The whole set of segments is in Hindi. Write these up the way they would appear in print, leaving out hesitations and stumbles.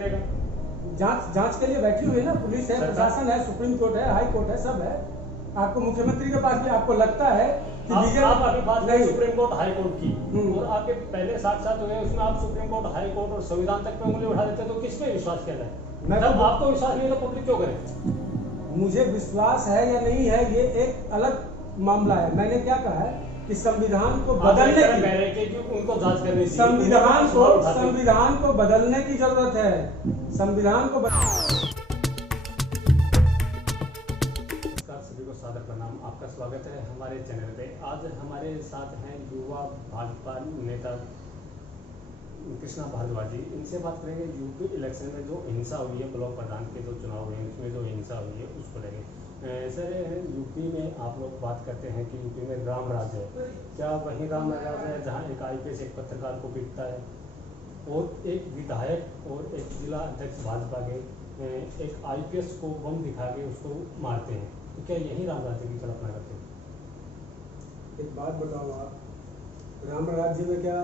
करेगा? जांच के लिए बैठी हुई है ना, पुलिस है, प्रशासन है, सुप्रीम कोर्ट है, हाई कोर्ट है, सब है। आपको मुख्यमंत्री के पास भी आपको लगता है कि आप अभी बात करें सुप्रीम कोर्ट हाई कोर्ट की, और आपके पहले साक्षात हुए उसमें आप सुप्रीम कोर्ट हाई कोर्ट और संविधान तक पे उंगली उठा देते, तो किस पे विश्वास किया जाए? जब आपको विश्वास नहीं है तो पब्लिक क्यों करे? मुझे विश्वास है या नहीं है ये एक अलग मामला है। मैंने क्या कहा है कि संविधान को बदलने की, उनको जांच करनी चाहिए, संविधान को बदलने की जरूरत है। संविधान को सभी को सादर प्रणाम, आपका स्वागत है हमारे चैनल पे। आज हमारे साथ हैं युवा भाजपा नेता कृष्णा भारद्वाज जी। इनसे बात करेंगे यूपी इलेक्शन में जो हिंसा हुई है, ब्लॉक प्रधान के जो चुनाव हुए हैं उसमें जो हिंसा हुई है उसको लेंगे। सर, यूपी में आप लोग बात करते हैं कि यूपी में राम राज है, क्या वही राम राज है जहां एक आईपीएस एक पत्रकार को पीटता है और एक विधायक और एक जिला अध्यक्ष भाजपा के एक आईपीएस को बम दिखा के उसको मारते हैं? तो क्या यही राम राज्य की कल्पना करते हैं? एक बात बताओ, आप राम राज्य में क्या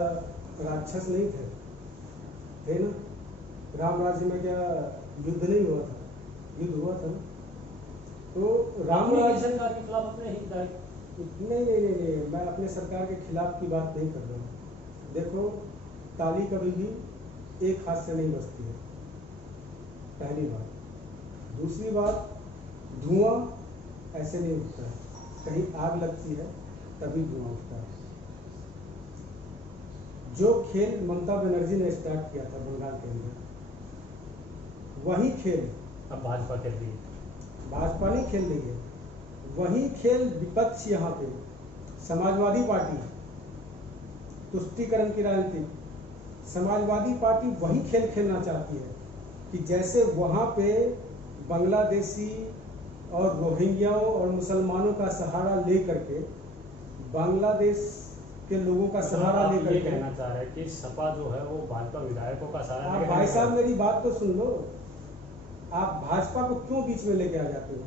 राक्षस नहीं थे ना? राम राज्य में क्या युद्ध नहीं हुआ था? युद्ध हुआ था ना। तो राम राज्य सरकार के खिलाफ अपने ही नहीं, मैं अपने सरकार के खिलाफ की बात नहीं कर रहा हूँ। देखो, ताली कभी भी एक हाथ से नहीं बजती है, पहली बात। दूसरी बात, धुआं ऐसे नहीं उठता है, कहीं आग लगती है तभी धुआं उठता है। जो खेल ममता बनर्जी ने स्टार्ट किया था बंगाल के अंदर, वही खेल अब भाजपा खेल रही है। भाजपा नहीं खेल रही है, वही खेल विपक्ष यहाँ पे समाजवादी पार्टी, तुष्टीकरण की राजनीति, समाजवादी पार्टी वही खेल खेलना चाहती है कि जैसे वहाँ पे बांग्लादेशी और रोहिंग्याओं और मुसलमानों का सहारा लेकर के, बांग्लादेश के लोगों का सहारा लेकर के कहना चाह रहे हैं कि सपा जो है वो भाजपा विधायकों का सहारा। आप भाई साहब मेरी बात तो सुन लो, आप भाजपा को क्यों बीच में लेके आ जाते हो?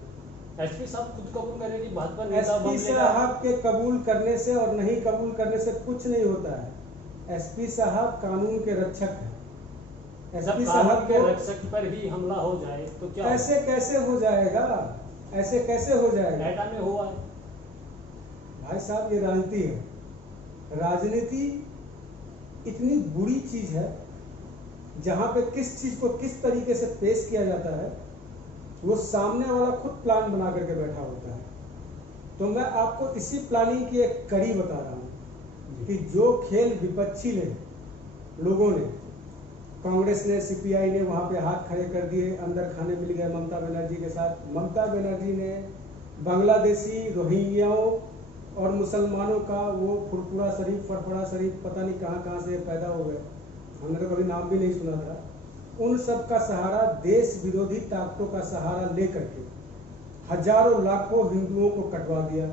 एसपी साहब खुद कबूल करें कि भाजपा एसपी साहब के कबूल करने से और नहीं कबूल करने से कुछ नहीं होता है। एसपी साहब कानून के रक्षक हैं। एसपी साहब के रक्षक पर ही हमला हो जाए तो क्या ऐसे कैसे हो जाएगा? ऐसे कैसे हो जाएगा? एटा में हुआ है भाई साहब, ये राजनीति है। राजनीति इतनी बुरी चीज है जहां पे किस चीज को किस तरीके से पेश किया जाता है वो सामने वाला खुद प्लान बना करके बैठा होता है। तो मैं आपको इसी प्लानिंग की एक कड़ी बता रहा हूं कि जो खेल विपक्षी ने, लोगों ने, कांग्रेस ने, सीपीआई ने वहां पे हाथ खड़े कर दिए, अंदर खाने मिल गए ममता बनर्जी के साथ। ममता बनर्जी ने बांग्लादेशी, रोहिंग्याओं और मुसलमानों का वो फुरफुरा शरीफ, फरफरा शरीफ, पता नहीं कहाँ कहाँ से पैदा हो गए, हमने तो कभी नाम भी नहीं सुना था। उन सब का सहारा, देश विरोधी ताकतों का सहारा लेकर के हजारों लाखों हिंदुओं को कटवा दिया,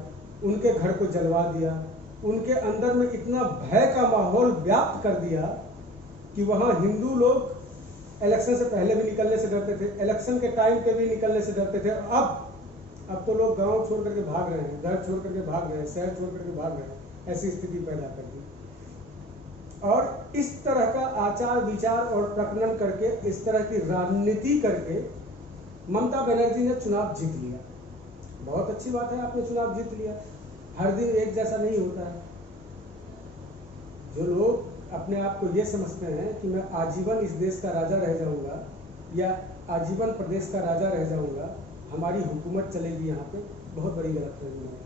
उनके घर को जलवा दिया, उनके अंदर में इतना भय का माहौल व्याप्त कर दिया कि वहाँ हिंदू लोग इलेक्शन से पहले भी निकलने से डरते थे, इलेक्शन के टाइम पे भी निकलने से डरते थे। अब तो लोग गांव छोड़ करके भाग रहे हैं, घर छोड़ करके भाग रहे हैं, शहर छोड़ करके भाग रहे हैं। ऐसी स्थिति पैदा कर दी और इस तरह का आचार विचार और प्रकरण करके, इस तरह की राजनीति करके ममता बनर्जी ने चुनाव जीत लिया। बहुत अच्छी बात है, आपने चुनाव जीत लिया। हर दिन एक जैसा नहीं होता है। जो लोग अपने आप को ये समझते हैं कि मैं आजीवन इस देश का राजा रह जाऊंगा या आजीवन प्रदेश का राजा रह जाऊंगा, हमारी हुकूमत चलेगी यहाँ पे, बहुत बड़ी गलतफहमी है।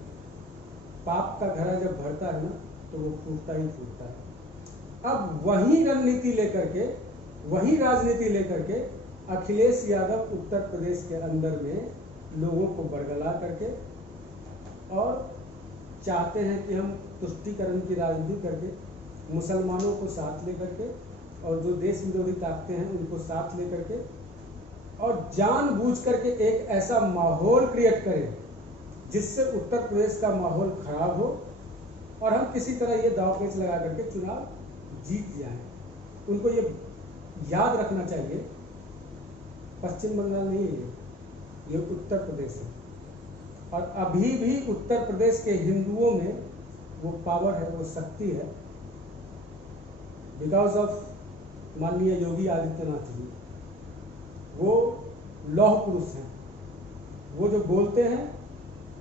पाप का घड़ा जब भरता है ना तो वो फूटता ही फूटता है। अब वही रणनीति लेकर के, वही राजनीति लेकर के अखिलेश यादव उत्तर प्रदेश के अंदर में लोगों को बरगला करके और चाहते हैं कि हम तुष्टीकरण की राजनीति करके मुसलमानों को साथ लेकर के और जो देश विरोधी ताकतें हैं उनको साथ लेकर के और जानबूझ करके एक ऐसा माहौल क्रिएट करें जिससे उत्तर प्रदेश का माहौल खराब हो और हम किसी तरह ये दाव पेच लगा करके चुनाव जीत जाएं। उनको ये याद रखना चाहिए, पश्चिम बंगाल नहीं है ये उत्तर प्रदेश है और अभी भी उत्तर प्रदेश के हिंदुओं में वो पावर है, वो शक्ति है, बिकॉज ऑफ माननीय योगी आदित्यनाथ जी। वो लौह पुरुष हैं। वो जो बोलते हैं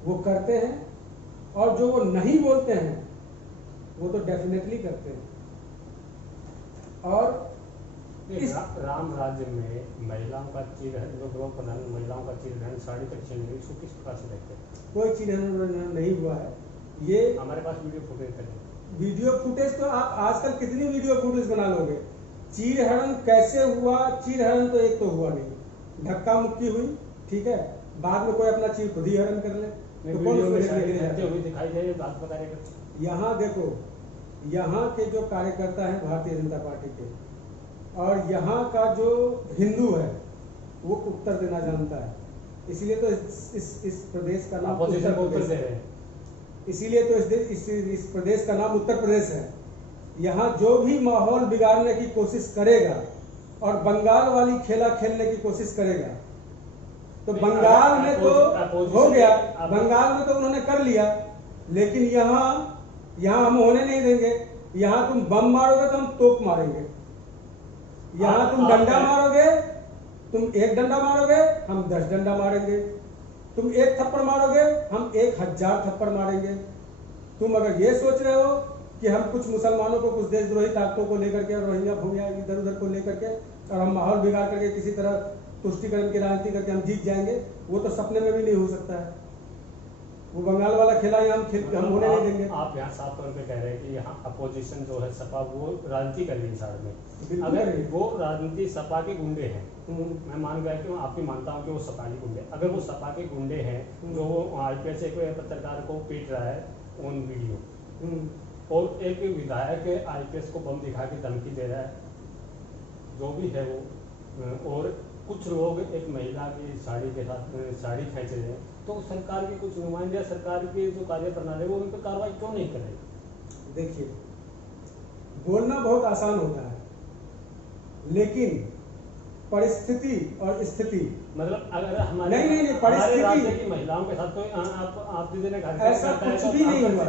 वो करते हैं, और जो वो नहीं बोलते हैं वो तो डेफिनेटली करते हैं। और इस राम राज्य में महिलाओं का चीरहरण, जो गृह प्रधान महिलाओं का चीरहरण, साड़ी तक छीन ली, इसको किस प्रकार से देखते हैं? कोई चीरहरण नहीं हुआ है। ये हमारे पास वीडियो फुटेज है। वीडियो फुटेज तो आप आजकल कितनी वीडियो फुटेज बना लोगे। चीरहरण कैसे हुआ? चीरहरण तो एक तो हुआ नहीं, धक्का मुक्की हुई, ठीक है, बाद में कोई अपना चीर खुद ही हरण कर ले तो कौन हुई दिखाई दे बात बता रहे। यहाँ देखो, यहाँ के जो कार्यकर्ता हैं भारतीय जनता पार्टी के, और यहाँ का जो हिंदू है वो उत्तर देना जानता है, इसीलिए तो इस प्रदेश का नाम उत्तर प्रदेश है। इसीलिए तो इस प्रदेश का नाम उत्तर प्रदेश है। यहाँ जो भी माहौल बिगाड़ने की कोशिश करेगा और बंगाल वाली खेला खेलने की कोशिश करेगा, तो बंगाल में तो हो गया, बंगाल में तो उन्होंने कर लिया, लेकिन यहाँ हम होने नहीं देंगे। यहाँ तुम बम मारोगे तो हम तोप मारेंगे, यहाँ तुम डंडा मारोगे, तुम एक डंडा मारोगे हम 10 डंडा मारेंगे, तुम एक थप्पड़ मारोगे हम 1000 थप्पड़ मारेंगे। तुम अगर ये सोच रहे हो कि हम कुछ मुसलमानों को, कुछ देशद्रोही ताकतों को लेकर के और रोहिंग्या भूमिया इधर उधर को लेकर के और हम माहौल बिगाड़ करके किसी तरह तुष्टिकरण की राजनीति करके हम जीत जाएंगे, वो तो सपने में भी नहीं हो सकता है। वो बंगाल वाला खेला हम होने नहीं देंगे। आप यहाँ साफ तौर पे कह रहे हैं कि यहाँ अपोजिशन जो है सपा वो राजनीति कर रही है साइड में। अगर वो राजनीति सपा के गुंडे हैं, मैं मान गया कि आपकी मानता हूँ कि वो सपा के गुंडे, अगर वो सपा के गुंडे हैं जो वो IPS एक पत्रकार को पीट रहा है ऑन वीडियो, और एक विधायक IPS को बम दिखा के धमकी दे रहा है, जो भी है वो, और कुछ लोग एक महिला की साड़ी के साथ साड़ी खींच रहे हैं, तो सरकार के कुछ नुमाइंदे, सरकार की जो कार्य प्रणाली वो उन पर कार्रवाई क्यों नहीं कर रही? देखिए, बोलना बहुत आसान होता है, लेकिन परिस्थिति और स्थिति, मतलब अगर हमारे नहीं परिस्थिति की महिलाओं के साथ तो आप दीदी ने ऐसा कुछ भी नहीं हुआ,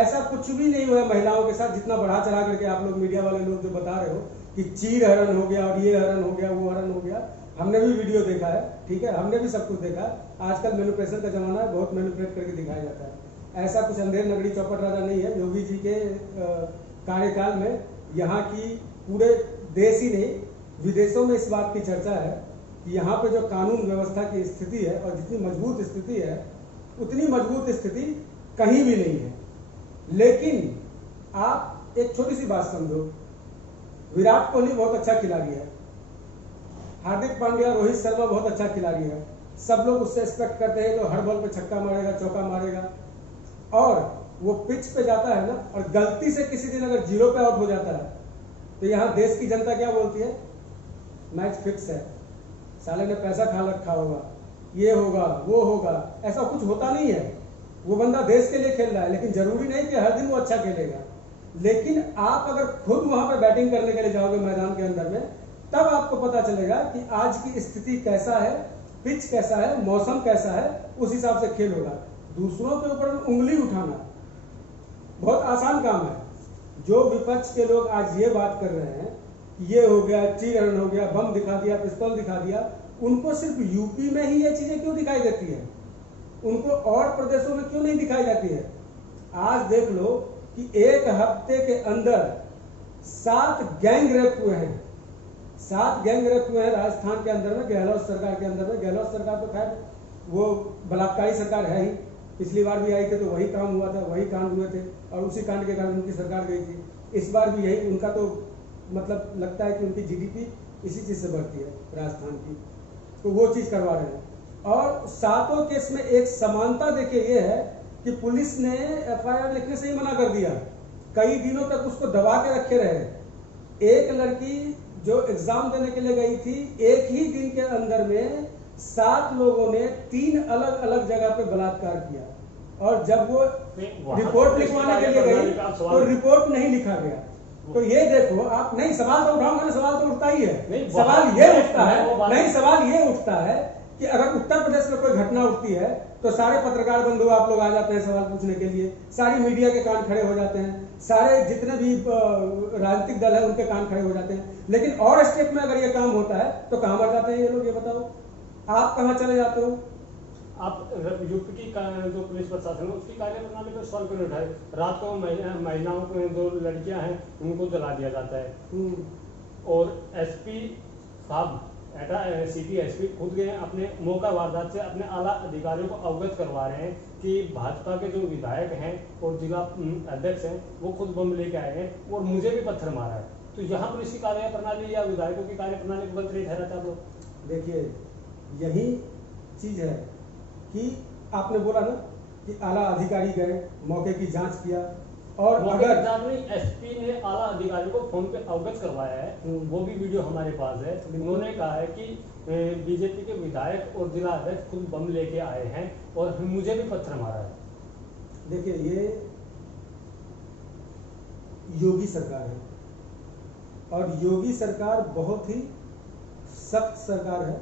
ऐसा कुछ भी नहीं हुआ महिलाओं के साथ, जितना बढ़ा चढ़ा करके आप लोग मीडिया वाले लोग जो बता रहे हो कि चीर हरण हो गया और ये हरण हो गया, वो हरण हो गया। हमने भी वीडियो देखा है, ठीक है, हमने भी सब कुछ देखा है। आजकल मैनिपुलेशन का जमाना है, बहुत मैनिपुलेट करके दिखाया जाता है। ऐसा कुछ अंधेर नगरी चौपट राजा नहीं है। योगी जी के कार्यकाल में यहाँ की पूरे देश ही नहीं विदेशों में इस बात की चर्चा है कि यहाँ पे जो कानून व्यवस्था की स्थिति है और जितनी मजबूत स्थिति है उतनी मजबूत स्थिति कहीं भी नहीं है। लेकिन आप एक छोटी सी बात समझो, विराट कोहली बहुत अच्छा खिलाड़ी है, हार्दिक पांड्या, रोहित शर्मा बहुत अच्छा खिलाड़ी है, सब लोग उससे एक्सपेक्ट करते हैं तो हर बॉल पे छक्का मारेगा, चौका मारेगा, और वो पिच पे जाता है ना, और गलती से किसी दिन अगर 0 पे आउट हो जाता है तो यहाँ देश की जनता क्या बोलती है? मैच फिक्स है, साले ने पैसा खा रखा होगा, ये होगा वो होगा। ऐसा कुछ होता नहीं है। वो बंदा देश के लिए खेल रहा है, लेकिन जरूरी नहीं कि हर दिन वो अच्छा खेलेगा। लेकिन आप अगर खुद वहां पर बैटिंग करने के लिए जाओगे मैदान के अंदर में, तब आपको पता चलेगा कि आज की स्थिति कैसा है, पिच कैसा है, मौसम कैसा है, उस हिसाब से खेल होगा। दूसरों के ऊपर उंगली उठाना बहुत आसान काम है। जो विपक्ष के लोग आज ये बात कर रहे हैं कि ये हो गया, चीरहरण हो गया, बम दिखा दिया, पिस्तौल दिखा दिया, उनको सिर्फ यूपी में ही ये चीजें क्यों दिखाई देती है? उनको और प्रदेशों में क्यों नहीं दिखाई जाती है? आज देख लो कि एक हफ्ते के अंदर 7 गैंग रेप हुए हैं। 7 गैंग रेप हुए हैं राजस्थान के अंदर में, गहलोत सरकार के अंदर में। गहलोत सरकार तो खैर वो बलात्कारी सरकार है ही, पिछली बार भी आई थी तो वही काम हुआ था, वही कांड हुए थे और उसी कांड के कारण उनकी सरकार गई थी। इस बार भी यही, उनका तो मतलब लगता है कि उनकी GDP इसी चीज से बढ़ती है राजस्थान की, तो वो चीज करवा रहे हैं। और 7 केस में एक समानता देखिए ये है कि पुलिस ने FIR लिखने से ही मना कर दिया, कई दिनों तक उसको दबा के रखे रहे। एक लड़की जो एग्जाम देने के लिए गई थी, एक ही दिन के अंदर में 7 लोगों ने 3 अलग अलग जगह पे बलात्कार किया, और जब वो रिपोर्ट लिखवाने के लिए गई तो रिपोर्ट नहीं लिखा गया। तो ये देखो आप, नहीं सवाल तो उठाऊंगा, सवाल तो उठता ही है। सवाल ये उठता है, नहीं सवाल ये उठता है कि अगर उत्तर प्रदेश में कोई घटना उठती है तो सारे पत्रकार बंधु आप लोग आ जाते हैं सवाल पूछने के लिए, सारी मीडिया के कान खड़े हो जाते हैं, सारे जितने भी राजनीतिक दल है उनके कान खड़े हो जाते हैं। लेकिन और स्टेट में अगर ये काम होता है तो कहाँ मर जाते हैं ये लोग, ये बताओ, आप कहाँ चले जाते हो? आप यूपी की जो पुलिस प्रशासन है उसकी कार्य प्रणाली पर सवाल क्यों नहीं उठाए? रात को महिलाओं को, जो लड़कियां हैं उनको जला दिया जाता है, और एसपी साहब सिटी एसपी खुद गए अपने मौका वारदात से अपने आला अधिकारियों को अवगत करवा रहे हैं कि भाजपा के जो विधायक हैं और जिला अध्यक्ष हैं वो खुद बम लेके आए हैं और मुझे भी पत्थर मारा है। तो यहाँ पुलिस की कार्य प्रणाली या विधायकों की कार्य प्रणाली को गलत नहीं ठहराता आप लोग? देखिए, यही चीज है कि आपने बोला ना कि आला अधिकारी गए, मौके की जांच किया, और अगर एसपी ने आला अधिकारी को फोन पे अवगत करवाया है, वो भी वीडियो हमारे पास है। उन्होंने कहा है कि बीजेपी के विधायक और जिला अध्यक्ष खुद बम लेके आए हैं और मुझे भी पत्थर मारा है। देखिए, ये योगी सरकार है और योगी सरकार बहुत ही सख्त सरकार है,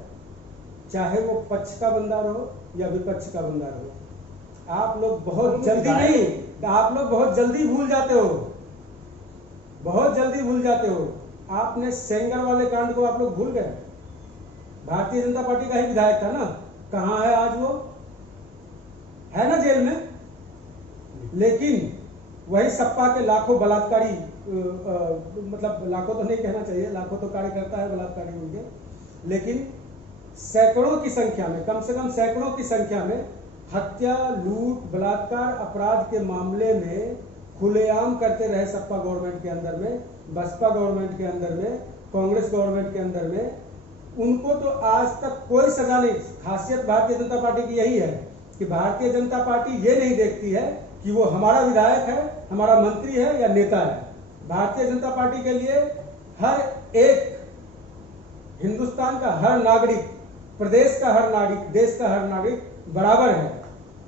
चाहे वो पक्ष का बंदा रहो या विपक्ष का बंदा रहो। आप लोग बहुत जल्दी नहीं, आप लोग बहुत जल्दी भूल जाते हो, बहुत जल्दी भूल जाते हो। आपने सेंगर वाले कांड को आप लोग भूल गए। भारतीय जनता पार्टी का ही विधायक था ना, कहां है आज वो? है ना जेल में। लेकिन वही सपा के लाखों बलात्कारी, मतलब लाखों तो नहीं कहना चाहिए, लाखों तो कार्यकर्ता है बलात्कारी उनके, लेकिन सैकड़ों की संख्या में, कम से कम सैकड़ों की संख्या में हत्या, लूट, बलात्कार, अपराध के मामले में खुलेआम करते रहे सपा गवर्नमेंट के अंदर में, बसपा गवर्नमेंट के अंदर में, कांग्रेस गवर्नमेंट के अंदर में। उनको तो आज तक कोई सजा नहीं। खासियत भारतीय जनता पार्टी की यही है कि भारतीय जनता पार्टी ये नहीं देखती है कि वो हमारा विधायक है, हमारा मंत्री है या नेता है। भारतीय जनता पार्टी के लिए हर एक हिंदुस्तान का हर नागरिक, प्रदेश का हर नागरिक, देश का हर नागरिक बराबर है।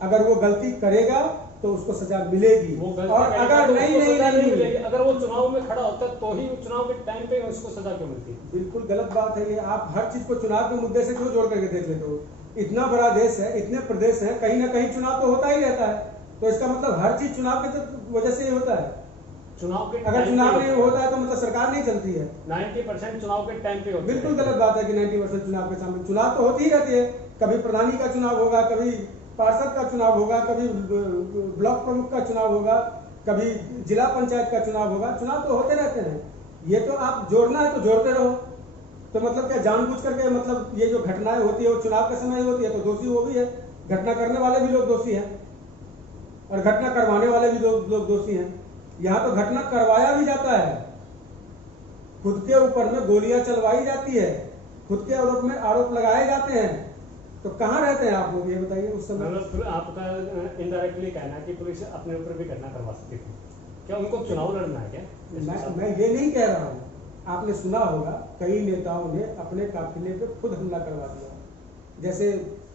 अगर वो गलती करेगा तो उसको सजा मिलेगी, और अगर नहीं मिलेगी। अगर वो चुनाव में खड़ा होता है तो ही चुनाव के टाइम पे उसको सजा क्यों मिलती? बिल्कुल गलत बात है ये। आप हर चीज को चुनाव के मुद्दे से क्यों जोड़ करके देख लेते हो? इतना बड़ा देश है, इतने प्रदेश है, कहीं ना कहीं चुनाव तो होता ही रहता है। तो इसका मतलब हर चीज चुनाव के वजह से ही होता है। चुनाव के अगर चुनाव नहीं होता है तो मतलब सरकार नहीं चलती है। 90% चुनाव के टाइम पे होता है। बिल्कुल गलत बात है कि 90% चुनाव के सामने। चुनाव तो होती ही रहती है, कभी प्रधानी का चुनाव होगा, कभी पार्षद का चुनाव होगा, कभी ब्लॉक प्रमुख का चुनाव होगा, कभी जिला पंचायत का चुनाव होगा। चुनाव तो होते रहते हैं। ये तो आप जोड़ना है तो जोड़ते रहो। तो मतलब क्या जानबूझ करके, मतलब ये जो घटनाएं होती है वो चुनाव के समय होती है, तो दोषी वो भी है, घटना करने वाले भी लोग दोषी हैं और घटना करवाने वाले भी लोग दोषी हैं। यहाँ तो घटना करवाया भी जाता है, खुद के ऊपर में गोलियां चलवाई जाती है, खुद के आरोप में आरोप लगाए जाते हैं। तो कहाँ रहते हैं आप लोग, ये बताइए उस समय? मतलब आपका इनडायरेक्टली कहना है कि पुलिस अपने ऊपर भी घटना करवा सकती थी, क्या उनको चुनाव लड़ना है क्या? मैं ये नहीं कह रहा हूँ। आपने सुना होगा कई नेताओं ने अपने काफिले पे खुद हमला करवा दिया। जैसे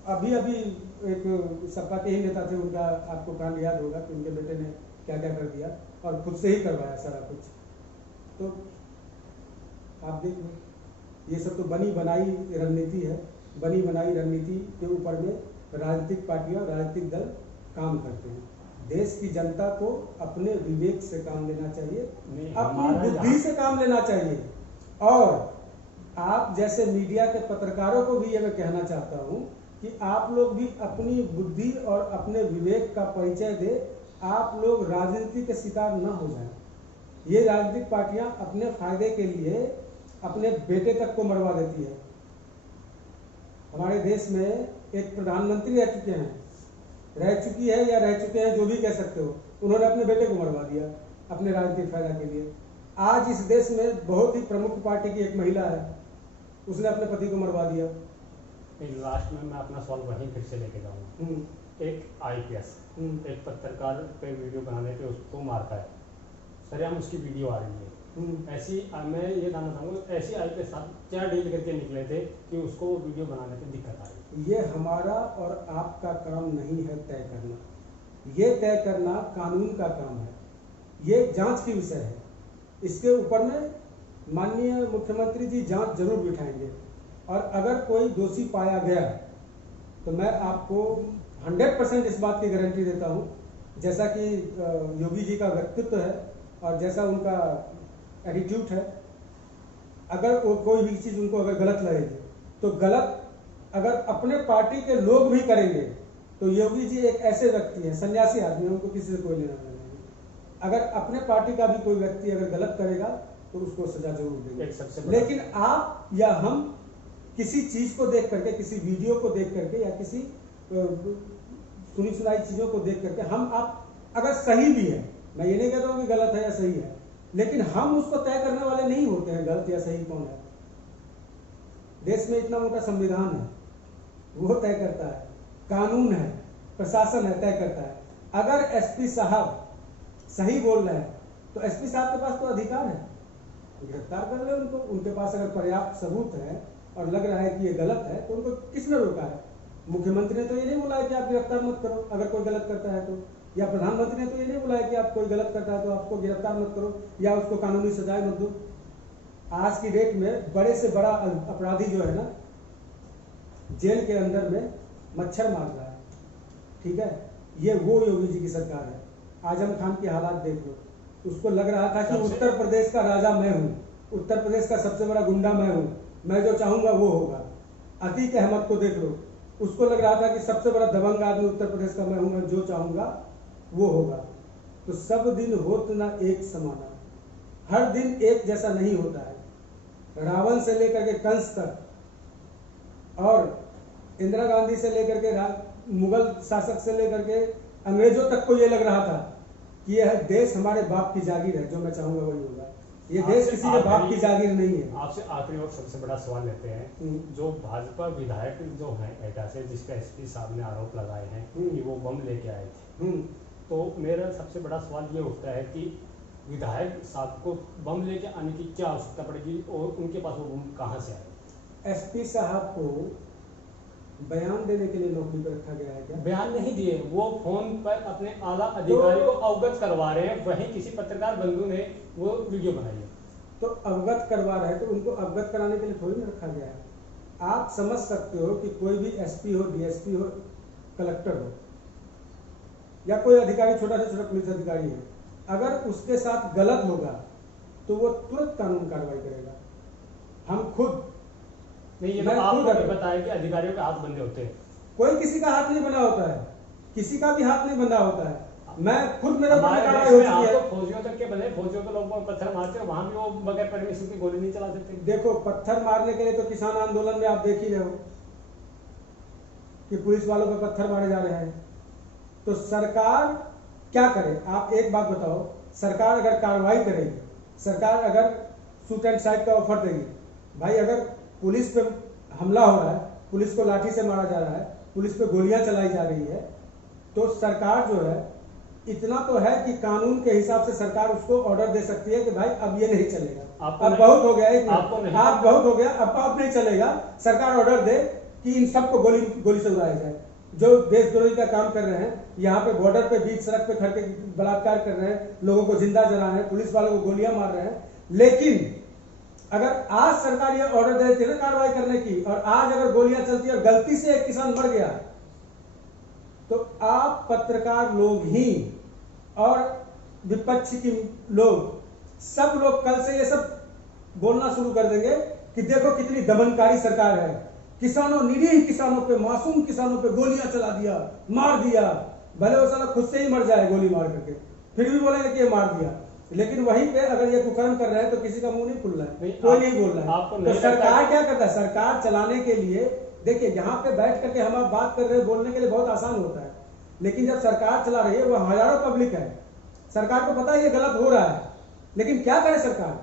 अभी एक सपा के ही नेता थे, उनका आपको कांड याद होगा कि उनके बेटे ने क्या क्या कर दिया और खुद से ही करवाया सारा कुछ। तो आप देख लो, ये सब तो बनी बनाई रणनीति है। बनी बनाई रणनीति के ऊपर में राजनीतिक पार्टियां, राजनीतिक दल काम करते हैं। देश की जनता को अपने विवेक से काम लेना चाहिए, अपनी बुद्धि से काम लेना चाहिए। और आप जैसे मीडिया के पत्रकारों को भी ये मैं कहना चाहता हूं कि आप लोग भी अपनी बुद्धि और अपने विवेक का परिचय दे। आप लोग राजनीति के शिकार न हो जाएं। ये राजनीतिक पार्टियां अपने फायदे के लिए अपने बेटे तक को मरवा देती है। हमारे देश में एक प्रधानमंत्री रह चुकी है या रह चुके हैं, जो भी कह सकते हो, उन्होंने अपने बेटे को मरवा दिया अपने राजनीतिक फायदा के लिए। आज इस देश में बहुत ही प्रमुख पार्टी की एक महिला है, उसने अपने पति को मरवा दिया। लास्ट में मैं अपना सवाल वहीं फिर से लेके जाऊंगा। एक IPS एक पत्रकार पे वीडियो बनाने पे उसको मारता है, सरेआम उसकी वीडियो आ रही है। ऐसी मैं ये जानना चाहूँगा, ऐसी IPS साथ क्या डील करके निकले थे कि उसको वीडियो बनाने पे दिक्कत आ रही? ये हमारा और आपका काम नहीं है तय करना, ये तय करना कानून का काम है। ये जांच की विषय है। इसके ऊपर में माननीय मुख्यमंत्री जी जांच जरूर बिठाएंगे, और अगर कोई दोषी पाया गया तो मैं आपको 100% इस बात की गारंटी देता हूं, जैसा कि योगी जी का व्यक्तित्व है, और जैसा उनका एटीट्यूड है, अगर वो कोई भी चीज़ उनको अगर गलत लगेगी तो गलत अगर अपने पार्टी के लोग भी करेंगे तो योगी जी एक ऐसे व्यक्ति हैं, सन्यासी आदमी है, उनको किसी से कोई लेना देना नहीं। अगर अपने पार्टी का भी कोई व्यक्ति अगर गलत करेगा तो उसको सजा जरूर देंगे। लेकिन आप या हम किसी चीज को देख करके, किसी वीडियो को देख करके या किसी सुनी सुनाई चीजों को देख करके हम आप अगर सही भी है, मैं ये नहीं कहता हूं कि गलत है या सही है, लेकिन हम उसको तय करने वाले नहीं होते हैं गलत या सही कौन है। देश में इतना मोटा संविधान है, वो तय करता है, कानून है, प्रशासन है, तय करता है। अगर एसपी साहब सही बोल रहे हैं तो एसपी साहब के पास तो अधिकार है, गिरफ्तार कर ले उनको। उनके पास अगर पर्याप्त सबूत है और लग रहा है कि ये गलत है तो उनको किसने रोका है? मुख्यमंत्री ने तो ये नहीं बोला है कि आप गिरफ्तार मत करो अगर कोई गलत करता है तो, या प्रधानमंत्री ने तो ये नहीं बोला है कि आप कोई गलत करता है तो आपको गिरफ्तार मत करो या उसको कानूनी सजाएं मत दो। आज की डेट में बड़े से बड़ा अपराधी जो है ना, जेल के अंदर में मच्छर मार रहा है, ठीक है, ये वो योगी जी की सरकार है। आजम खान की हालात देख लो, उसको लग रहा था कि उत्तर प्रदेश का राजा मैं हूँ, उत्तर प्रदेश का सबसे बड़ा गुंडा मैं हूँ, मैं जो चाहूंगा वो होगा। अतीक अहमद को देख लो, उसको लग रहा था कि सबसे बड़ा दबंग आदमी उत्तर प्रदेश का मैं हूँ, मैं जो चाहूंगा वो होगा। तो सब दिन होत ना एक समाना, हर दिन एक जैसा नहीं होता है। रावण से लेकर के कंस तक और इंदिरा गांधी से लेकर के मुगल शासक से लेकर के अंग्रेजों तक को ये लग रहा था कि यह देश हमारे बाप की जागीर है, जो मैं चाहूंगा वही होगा। ये देश किसी के बाप की जागीर नहीं है। आपसे आखिरी और सबसे बड़ा सवाल लेते हैं, जो भाजपा विधायक जो हैं एटा से, जिसका एसपी साहब ने आरोप लगाए हैं कि वो बम लेके आए थे, तो मेरा सबसे बड़ा सवाल ये उठता है कि विधायक साहब को बम लेके आने की क्या आवश्यकता पड़ेगी और उनके पास वो बम कहाँ से आए? एसपी साहब को बयान देने के लिए नौकरी पर रखा गया है क्या? बयान नहीं दिए, वो फोन पर अपने आला अधिकारी को अवगत करवा रहे हैं। वहीं किसी पत्रकार बंधु ने वो वीडियो बनाई है, तो अवगत करवा रहे हैं तो उनको अवगत कराने के लिए थोड़ी ना रखा गया है। आप समझ सकते हो कि कोई भी एसपी हो, डीएसपी हो, कलेक्टर हो या कोई अधिकारी, छोटा से छोटा पुलिस अधिकारी है, अगर उसके साथ गलत होगा तो वो तुरंत कानून कार्रवाई करेगा। हम खुद नहीं, ये तो आपको भी बताया कि अधिकारियों के हाथ बंधे होते हैं। कोई किसी का हाथ नहीं बंधा होता है, किसी का भी हाथ नहीं बंधा होता है। मैं खुद मेरे ऊपर कार्रवाई हो चुकी है। फौजियों तक के बने, फौजियों को लोग पत्थर मारते हैं, वहां भी वो बगैर परमिशन की गोली नहीं चला सकते। देखो, पत्थर मारने के लिए तो किसान आंदोलन में आप देख ही रहे हो कि पुलिस वालों पर पत्थर मारे जा रहे हैं। तो सरकार क्या करे? आप एक बात बताओ, सरकार अगर कार्रवाई करेगी, सरकार अगर शूट एंड साइड का ऑफर देगी, भाई अगर पुलिस पे हमला हो रहा है, पुलिस को लाठी से मारा जा रहा है, पुलिस पे गोलियां चलाई जा रही है, तो सरकार जो है इतना तो है कि कानून के हिसाब से सरकार उसको ऑर्डर दे सकती है कि भाई अब ये नहीं चलेगा, अब बहुत हो गया, आप बहुत हो गया, अब नहीं चलेगा। सरकार ऑर्डर दे कि इन सबको गोली से उड़ाया जाए। जो देशद्रोही का काम कर रहे हैं, यहाँ पे बॉर्डर पे बीच सड़क पे खड़ के बलात्कार कर रहे हैं, लोगों को जिंदा जला रहे हैं, पुलिस वालों को गोलियां मार रहे हैं, लेकिन अगर आज सरकार ये ऑर्डर दे देती है ना कार्रवाई करने की, और आज अगर गोलियां चलती है और गलती से एक किसान मर गया, तो आप पत्रकार लोग ही और विपक्ष की लोग सब लोग कल से ये सब बोलना शुरू कर देंगे कि देखो कितनी दमनकारी सरकार है, किसानों, निरीह किसानों पे, मासूम किसानों पे गोलियां चला दिया, मार दिया। भले वो साला खुद से ही मर जाए गोली मार करके, फिर भी बोलेंगे कि ये मार दिया। लेकिन वहीं पे अगर ये कुकर्म कर रहे हैं तो किसी का मुंह नहीं खुल रहा है, कोई नहीं बोल रहा है। तो सरकार क्या करता है? सरकार चलाने के लिए, देखिए यहाँ पे बैठ करके हम आप बात कर रहे हैं, बोलने के लिए बहुत आसान होता है, लेकिन जब सरकार चला रही है, वो हजारों पब्लिक है, सरकार को पता है ये गलत हो रहा है, लेकिन क्या करे सरकार?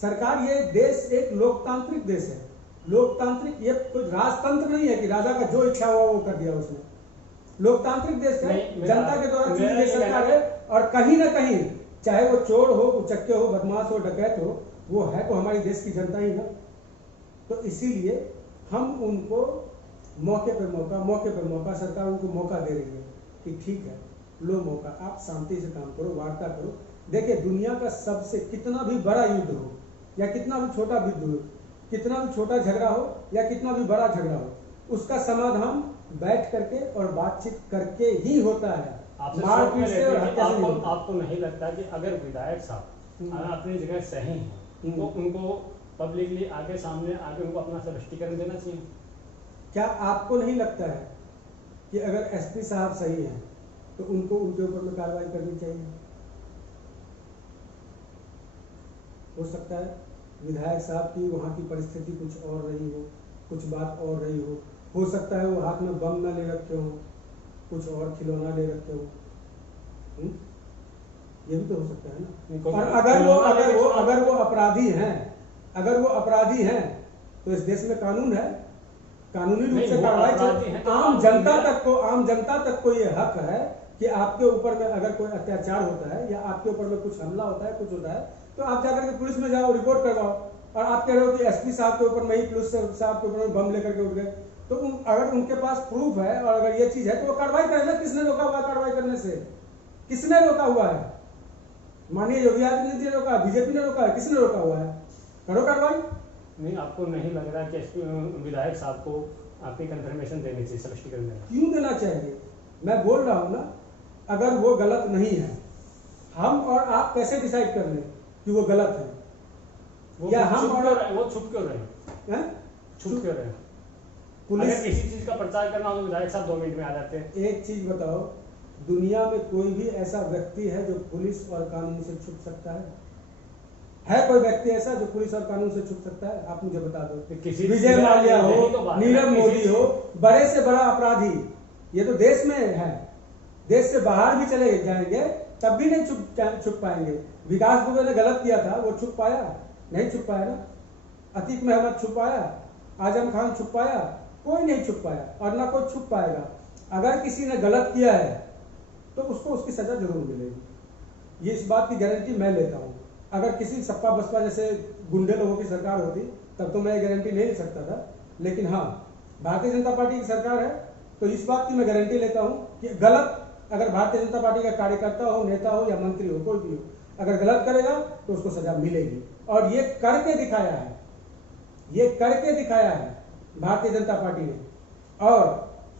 सरकार, ये देश एक लोकतांत्रिक देश है, लोकतांत्रिक, ये कोई राजतंत्र नहीं है कि राजा का जो इच्छा हुआ वो कर दिया उसने। लोकतांत्रिक देश है, जनता के द्वारा चुनी गई सरकार है, और कहीं ना कहीं चाहे वो चोर हो, उचक्के हो, बदमाश हो, डकैत हो, वो है तो हमारी देश की जनता ही ना। तो इसीलिए हम उनको मौके पे मौका सरकार उनको मौका दे रही है कि ठीक है, लो मौका, आप शांति से काम करो, वार्ता करो। देखिए, दुनिया का सबसे कितना भी बड़ा युद्ध हो या कितना भी छोटा युद्ध हो, कितना भी छोटा झगड़ा हो या कितना भी बड़ा झगड़ा हो, उसका समाधान बैठ करके और बातचीत करके ही होता है। आपसे मारपीट से और हत्या से नहीं होता। आपको नहीं लगता कि अगर विधायक साहब अपनी जगह सही हैं तो उनको पब्लिकली आगे सामने आगे उनको अपना स्पष्टीकरण देना चाहिए? क्या आपको नहीं लगता है कि अगर एसपी साहब सही हैं तो उनको उनके ऊपर में कार्रवाई करनी चाहिए? हो सकता है विधायक साहब की वहाँ की परिस्थिति कुछ और रही हो, कुछ बात और रही हो सकता है वो हाथ में बम ना ले रखे हो, कुछ और खिलौना ले रखे हो। ये भी तो हो सकता है ना। और अगर वो अपराधी हैं तो इस देश में कानून है, कानूनी रूप से कार्रवाई चाहिए। आम जनता तक को ये हक है कि आपके ऊपर में अगर कोई अत्याचार होता है या आपके ऊपर में कुछ हमला होता है, कुछ होता है, तो आप जाकर के पुलिस में जाओ, रिपोर्ट करवाओ। और आप कह रहे हो कि एसपी साहब के ऊपर में ही पुलिस साहब के ऊपर में बम लेकर के उठ गए, तो अगर उनके पास प्रूफ है और अगर ये चीज है तो वो कार्रवाई करें ना। किसने रोका हुआ है कार्रवाई करने से? किसने रोका हुआ है? माननीय योगी आदित्यनाथ जी ने रोका, बीजेपी ने रोका है, किसने रोका हुआ है? करो कार्रवाई। नहीं, आपको नहीं लग रहा कि एसपी विधायक साहब को आपकी कंफर्मेशन देनी चाहिए, स्पष्टीकरण देना? क्यों देना चाहिए? मैं बोल रहा हूं ना, अगर वो गलत नहीं है, हम और आप कैसे डिसाइड कर लें कि वो गलत है? या हम वो छुप क्यों रहे? छुप क्यों रहे? पुलिस अगर किसी चीज का प्रचार करना हो तो विधायक साहब 2 मिनट में आ जाते हैं। एक चीज बताओ, दुनिया में कोई भी ऐसा व्यक्ति है जो पुलिस और कानून से छुप सकता है? कोई व्यक्ति ऐसा जो पुलिस और कानून से छुप सकता है? आप मुझे बता दो। विजय माल्या हो, नीरव मोदी हो, बड़े से बड़ा अपराधी, ये तो देश में है, देश से बाहर भी चले जाएंगे तब भी नहीं छुप पाएंगे। विकास दुबे ने गलत किया था, वो छुप पाया? नहीं छुप पाया ना। अतीक अहमद छुप पाया? आजम खान छुप पाया? कोई नहीं छुप पाया और ना कोई छुप पाएगा। अगर किसी ने गलत किया है तो उसको उसकी सजा जरूर मिलेगी, ये इस बात की गारंटी मैं लेता हूं। अगर किसी सपा बसपा जैसे गुंडे लोगों की सरकार होती तब तो मैं गारंटी नहीं ले सकता था, लेकिन हाँ, भारतीय जनता पार्टी की सरकार है तो इस बात की मैं गारंटी लेता हूं कि गलत अगर भारतीय जनता पार्टी का कार्यकर्ता हो, नेता हो या मंत्री हो, कोई भी हो, अगर गलत करेगा तो उसको सजा मिलेगी। और ये करके दिखाया है, ये करके दिखाया है भारतीय जनता पार्टी ने। और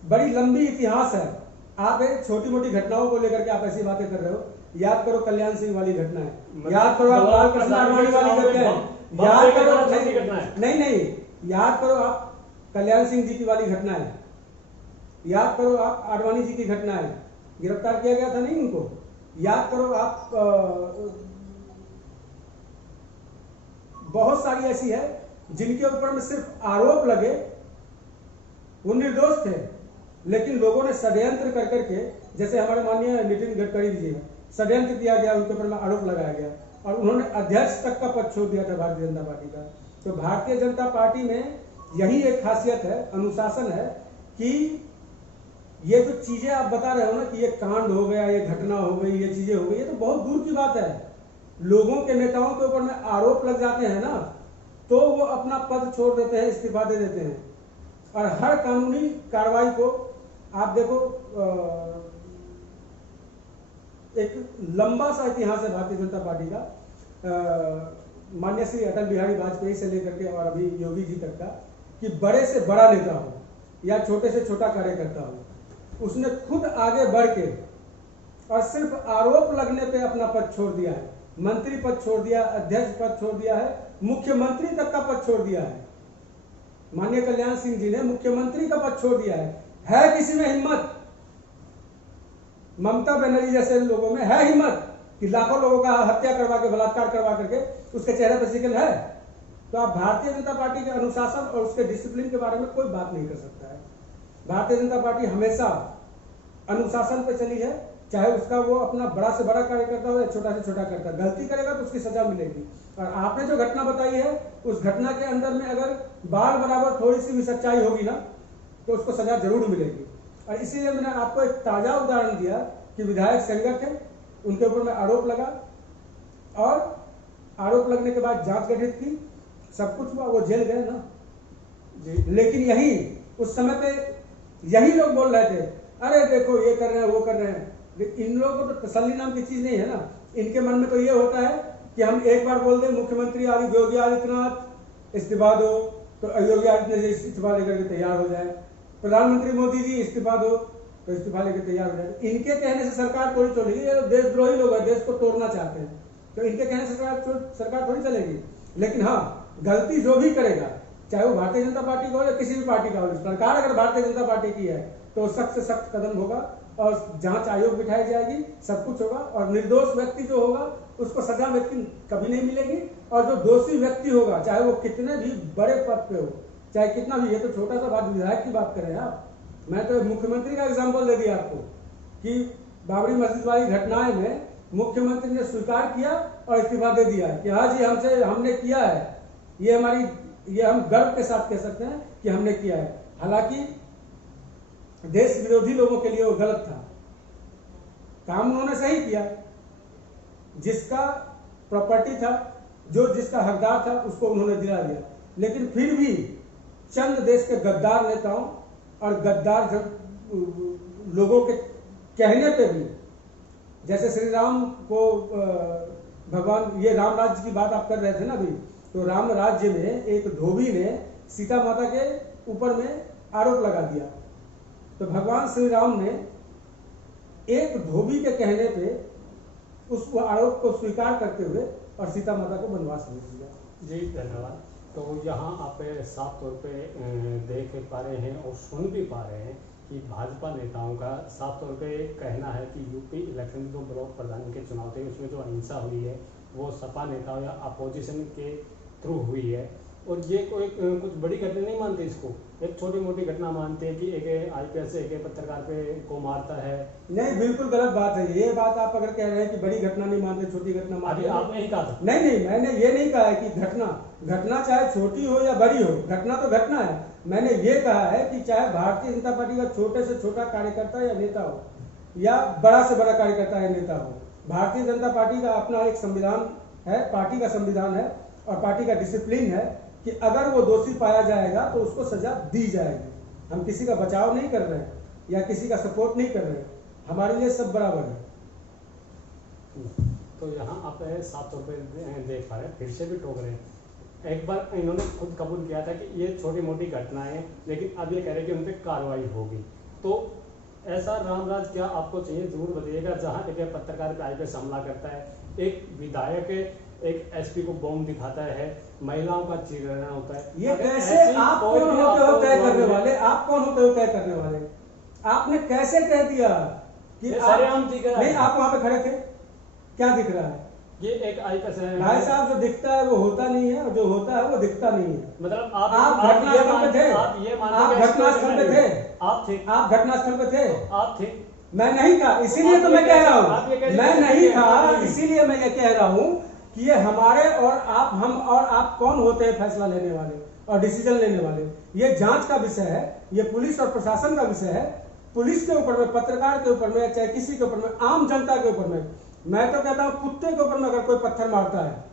बड़ी लंबी इतिहास है। आप एक छोटी मोटी घटनाओं को लेकर के आप ऐसी बातें कर रहे हो। याद करो कल्याण सिंह वाली घटना है, याद करो आप लाल कृष्ण आडवाणी वाली घटना है, याद करो नहीं, याद करो आप कल्याण सिंह जी की वाली घटना है, याद करो आप आडवाणी जी की घटना है, गिरफ्तार किया गया था नहीं उनको। याद करो आप बहुत सारी ऐसी है जिनके ऊपर में सिर्फ आरोप लगे, वो निर्दोष थे, लेकिन लोगों ने षड्यंत्र कर करके, जैसे हमारे माननीय नितिन गडकरी जी हैं, षड्यंत्र किया गया, उनके ऊपर में आरोप लगाया गया और उन्होंने अध्यक्ष तक का पद छोड़ दिया था भारतीय जनता पार्टी का। तो भारतीय जनता पार्टी में यही एक खासियत है, अनुशासन है, कि ये जो चीजें आप बता रहे हो ना कि ये कांड हो गया, ये घटना हो गई, ये चीजें हो गई, ये तो बहुत दूर की बात है। लोगों के नेताओं के ऊपर में आरोप लग जाते हैं ना, तो वो अपना पद छोड़ देते हैं, इस्तीफा दे देते हैं। और हर कानूनी कार्रवाई को आप देखो, एक लंबा सा इतिहास है भारतीय जनता पार्टी का, माननीय श्री अटल बिहारी वाजपेयी से लेकर के और अभी योगी जी तक का, कि बड़े से बड़ा नेता हो या छोटे से छोटा कार्यकर्ता हो, उसने खुद आगे बढ़ के और सिर्फ आरोप लगने पे अपना पद छोड़ दिया है। मंत्री पद छोड़ दिया, अध्यक्ष पद छोड़ दिया है, मुख्यमंत्री तक का पद छोड़ दिया है। माननीय कल्याण सिंह जी ने मुख्यमंत्री का पद छोड़ दिया है किसी में हिम्मत? ममता बनर्जी जैसे लोगों में है हिम्मत कि लाखों लोगों का हत्या करवा के, बलात्कार करवा करके उसके चेहरे पर शिकन है? तो आप भारतीय जनता पार्टी के अनुशासन और उसके डिसिप्लिन के बारे में कोई बात नहीं कर सकता है। भारतीय जनता पार्टी हमेशा अनुशासन पे चली है, चाहे उसका वो अपना बड़ा से बड़ा कार्यकर्ता हो या छोटा से छोटा करता। गलती करेगा तो उसकी सजा मिलेगी। और आपने जो घटना बताई है, उस घटना के अंदर में अगर बाल बराबर थोड़ी सी भी सच्चाई होगी ना, तो उसको सजा जरूर मिलेगी। और इसीलिए मैंने आपको एक ताजा उदाहरण दिया कि विधायक संगत है, उनके ऊपर में आरोप लगा और आरोप लगने के बाद जांच गठित की, सब कुछ हुआ, वो जेल गए ना जी। लेकिन यही उस समय पे यही लोग बोल रहे थे, अरे देखो ये कर रहे हैं, वो कर रहे हैं। इन लोगों को तो तसल्ली नाम की चीज नहीं है ना। इनके मन में तो ये होता है कि हम एक बार बोल दें मुख्यमंत्री योगी आदित्यनाथ इस्तीफा दो, तो योगी आदित्यनाथ इस्तीफा लेकर के तैयार हो जाए, प्रधानमंत्री मोदी जी इस्तीफा दो, तो इस्तीफा लेके तैयार हो जाएगा। इनके कहने से सरकार थोड़ी चलेगी, ये देशद्रोही लोग हैं, देश को तोड़ना चाहते हैं, तो इनके कहने से सरकार थोड़ी चलेगी। लेकिन हाँ, गलती जो भी करेगा, चाहे वो भारतीय जनता पार्टी का हो या किसी भी पार्टी का हो, सरकार अगर भारतीय जनता पार्टी की है तो सख्त से सख्त कदम होगा और जांच आयोग बिठाई जाएगी, सब कुछ होगा और निर्दोष व्यक्ति जो होगा उसको सजा कभी नहीं मिलेगी। और जो दोषी व्यक्ति होगा, चाहे वो कितने भी बड़े पद पे हो, चाहे कितना भी, ये तो छोटा सा बात, विधायक की बात करें आप, मैं तो मुख्यमंत्री का एग्जाम्पल दे दिया आपको कि बाबरी मस्जिद वाली घटनाएं में मुख्यमंत्री ने स्वीकार किया और इस्तीफा दे दिया कि हाँ जी हमने किया है, ये हम गर्व के साथ कह सकते हैं कि हमने किया है। हालांकि देश विरोधी लोगों के लिए वो गलत था, काम उन्होंने सही किया, जिसका प्रॉपर्टी था, जो जिसका हकदार था उसको उन्होंने दिला दिया। लेकिन फिर भी चंद देश के गद्दार नेताओं और गद्दार लोगों के कहने पे भी, जैसे श्री राम को भगवान, ये राम राज्य की बात आप कर रहे थे ना अभी, तो राम राज्य में एक धोबी ने सीता माता के ऊपर में आरोप लगा दिया, तो भगवान श्री राम ने एक धोबी के कहने पे उस आरोप को स्वीकार करते हुए और सीता माता को वनवास भेज दिया। जी धन्यवाद। तो यहाँ आप साफ तौर पे देख पा रहे हैं और सुन भी पा रहे हैं कि भाजपा नेताओं का साफ तौर पे कहना है कि यूपी इलेक्शन जो ब्लॉक प्रधान के चुनाव थे उसमें जो अहिंसा हुई है वो सपा नेताओं या अपोजिशन के थ्रू हुई है, और ये कोई कुछ बड़ी घटना नहीं मानते, इसको एक छोटी मोटी घटना मानते हैं कि एक आईपीएस एक पत्रकार पे को मारता है। नहीं, बिल्कुल गलत बात है ये बात। आप अगर कह रहे हैं कि बड़ी घटना नहीं मानते, छोटी घटना मानते, आपने ही कहा था। नहीं, मैंने ये नहीं कहा है कि घटना चाहे छोटी हो या बड़ी हो, घटना तो घटना है। मैंने ये कहा है कि चाहे भारतीय जनता पार्टी का छोटे से छोटा कार्यकर्ता या नेता हो या बड़ा से बड़ा कार्यकर्ता या नेता हो, भारतीय जनता पार्टी का अपना एक संविधान है, पार्टी का संविधान है और पार्टी का डिसिप्लिन है कि अगर वो दोषी पाया जाएगा तो उसको सजा दी जाएगी। हम किसी का बचाव नहीं कर रहे हैं या किसी का सपोर्ट नहीं कर रहे हैं, हमारे लिए सब बराबर है। तो यहाँ आप साफ तौर पे देख पा रहे हैं, फिर से भी टोक रहे हैं। एक बार इन्होंने खुद कबूल किया था कि ये छोटी मोटी घटनाएं, लेकिन अब ये कह रहे हैं कि उन पर कार्रवाई होगी। तो ऐसा रामराज क्या आपको चाहिए, जरूर बताइएगा। जहाँ एक पत्रकार पे आईपीएस हमला करता है, एक विधायक एक एसपी को बॉम्ब दिखाता है, महिलाओं का चीरना होता है, ये कैसे? आप कौन होते हो तय करने वाले? आप कौन होते हो तय करने वाले? आपने कैसे कह दिया कि नहीं? आप वहां पे खड़े थे, क्या दिख रहा है? ये एक आईपीएस है भाई साहब, जो दिखता है वो होता नहीं है और जो होता है वो दिखता नहीं है। मतलब आप घटनास्थल पे थे, आप घटनास्थल पे थे, आप घटनास्थल पे थे, आप थे। मैं नहीं था, इसीलिए तो मैं कह रहा हूँ, मैं नहीं था इसीलिए मैं ये कह रहा हूँ कि ये हमारे और आप, हम और आप कौन होते हैं फैसला लेने वाले और डिसीजन लेने वाले? ये जांच का विषय है, ये पुलिस और प्रशासन का विषय है। पुलिस के ऊपर में, पत्रकार के ऊपर में, चाहे किसी के ऊपर में, आम जनता के ऊपर में, मैं तो कहता हूं कुत्ते के ऊपर में अगर कोई पत्थर मारता है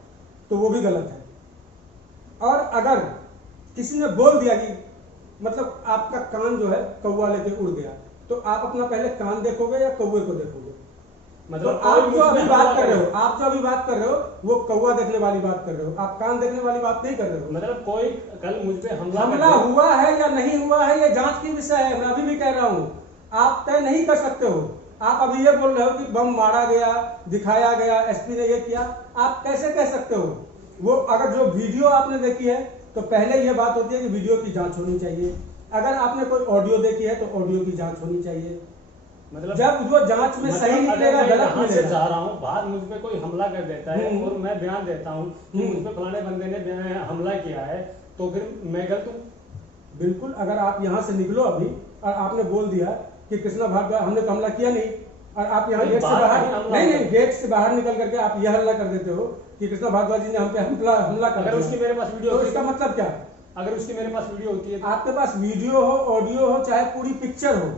तो वो भी गलत है। और अगर किसी ने बोल दिया कि मतलब आपका कान जो है कौवा लेके उड़ गया, तो आप अपना पहले कान देखोगे या कौवे को देखोगे? मतलब तो आप जो अभी बात कर रहे हो वो कौवा देखने वाली बात कर रहे हो, आप कान देखने वाली बात नहीं कर रहे हो। मतलब कोई कल मुझ पे हमला हुआ है या नहीं हुआ है, ये जांच की विषय है। मैं अभी भी कह रहा हूं, आप तय नहीं कर सकते हो। आप अभी ये बोल रहे हो कि बम मारा गया, दिखाया गया, एसपी ने ये किया, आप कैसे कह सकते हो? वो अगर जो वीडियो आपने देखी है तो पहले ये बात होती है कि वीडियो की जांच होनी चाहिए। अगर आपने कोई ऑडियो देखी है तो ऑडियो की जांच होनी चाहिए। मतलब जब जो जांच में सही निकलेगा, गलत मिलेगा। जा रहा हूँ बाहर, मुझ पे कोई हमला कर देता है और मैं बयान देता हूँ कि मुझ पे फलाने बंदे ने हमला किया है, तो फिर मैं गलत हूँ? बिल्कुल। अगर आप यहाँ से निकलो अभी और आपने बोल दिया कि कृष्णा भारद्वाज हमने तो हमला किया नहीं, और आप यहाँ गेट से बाहर नहीं गेट से बाहर निकल करके आप यह हल्ला कर देते हो कि कृष्णा भारद्वाज जी ने हम पे हमला कर दिया। अगर उसकी मेरे पास वीडियो, तो इसका मतलब क्या? अगर उसकी मेरे पास वीडियो होती है, आपके पास वीडियो हो, ऑडियो हो, चाहे पूरी पिक्चर हो,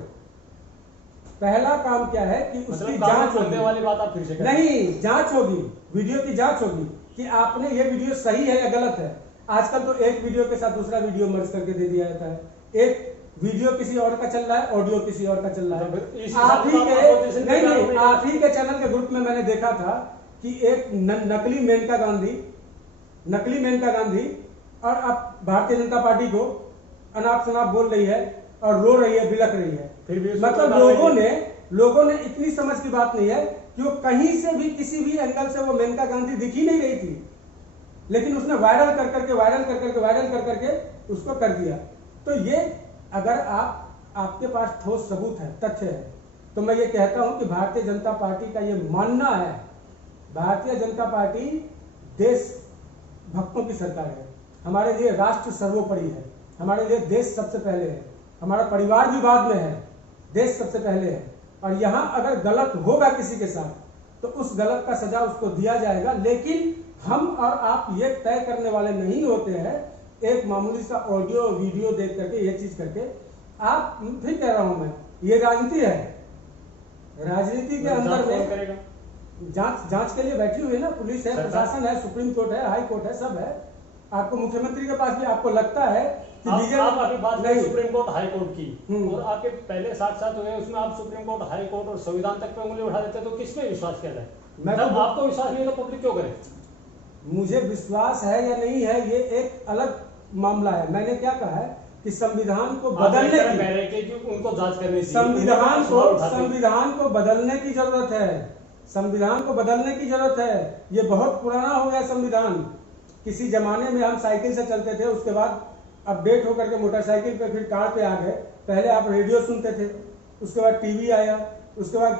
पहला काम क्या है कि उसकी जांच होगी। वाली बात आप फिर से नहीं, जांच होगी, वीडियो की जांच होगी कि आपने ये वीडियो सही है या गलत है। आजकल तो एक वीडियो के साथ दूसरा वीडियो मर्ज करके दे दिया जाता है, एक वीडियो किसी और का चल रहा है, ऑडियो किसी और का चल रहा है। आप ही के चैनल के ग्रुप में मैंने देखा था कि एक नकली मेनका गांधी और अब भारतीय जनता पार्टी को अनाप शनाप बोल रही है और रो रही है, बिलख रही है। फिर भी मतलब लोगों ने इतनी समझ की बात नहीं है कि वो कहीं से भी किसी भी एंगल से वो मेनका गांधी दिख ही नहीं रही थी, लेकिन उसने वायरल कर करके उसको कर दिया। तो ये अगर आपके पास ठोस सबूत है, तथ्य है, तो मैं ये कहता हूं कि भारतीय जनता पार्टी का ये मानना है, भारतीय जनता पार्टी देश भक्तों की सरकार है। हमारे लिए राष्ट्र सर्वोपरि है, हमारे लिए देश सबसे पहले है, हमारा परिवार भी बाद में है, देश सबसे पहले है। और यहां अगर गलत होगा किसी के साथ तो उस गलत का सजा उसको दिया जाएगा, लेकिन हम और आप ये तय करने वाले नहीं होते हैं एक मामूली सा ऑडियो वीडियो देख करके, ये चीज करके। आप फिर कह रहा हूं मैं, ये राजनीति है, राजनीति के अंदर में जांच के लिए बैठी हुई है ना, पुलिस है, प्रशासन है, सुप्रीम कोर्ट है, हाई कोर्ट है, सब है। आपको मुख्यमंत्री के पास भी आपको लगता है कि आप अभी बात करें सुप्रीम कोर्ट हाई कोर्ट की, और आपके पहले साथ हुए उसमें आप सुप्रीम कोर्ट हाई कोर्ट और संविधान तक पे उंगली उठा देते हैं, तो किस पे विश्वास किया जाए? जब आपको विश्वास नहीं है तो पब्लिक क्यों करे? मुझे विश्वास है या नहीं है ये एक अलग मामला है। मैंने क्या कहा है कि संविधान को बदलने की, उनको जांच करनी चाहिए, संविधान को बदलने की जरूरत है, संविधान को बदलने की जरूरत है। ये बहुत पुराना हो गया संविधान। किसी जमाने में हम साइकिल से चलते थे, उसके बाद अपडेट होकर के मोटरसाइकिल पे, फिर कार पे आ गए। पहले आप रेडियो सुनते थे, उसके बाद टीवी आया, उसके बाद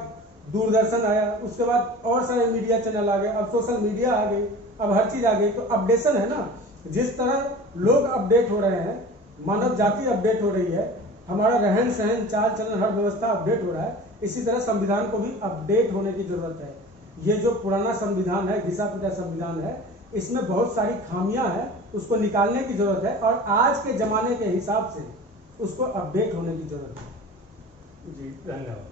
दूरदर्शन आया, उसके बाद और सारे मीडिया चैनल आ गए, अब सोशल मीडिया आ गई, अब हर चीज आ गई। तो अपडेशन है ना, जिस तरह लोग अपडेट हो रहे हैं, मानव जाति अपडेट हो रही है, हमारा रहन सहन, चाल चलन, हर व्यवस्था अपडेट हो रहा है, इसी तरह संविधान को भी अपडेट होने की जरूरत है। ये जो पुराना संविधान है, घिसा पिटा संविधान है, इसमें बहुत सारी खामियां हैं, उसको निकालने की जरूरत है और आज के जमाने के हिसाब से उसको अपडेट होने की जरूरत है। जी, धन्यवाद।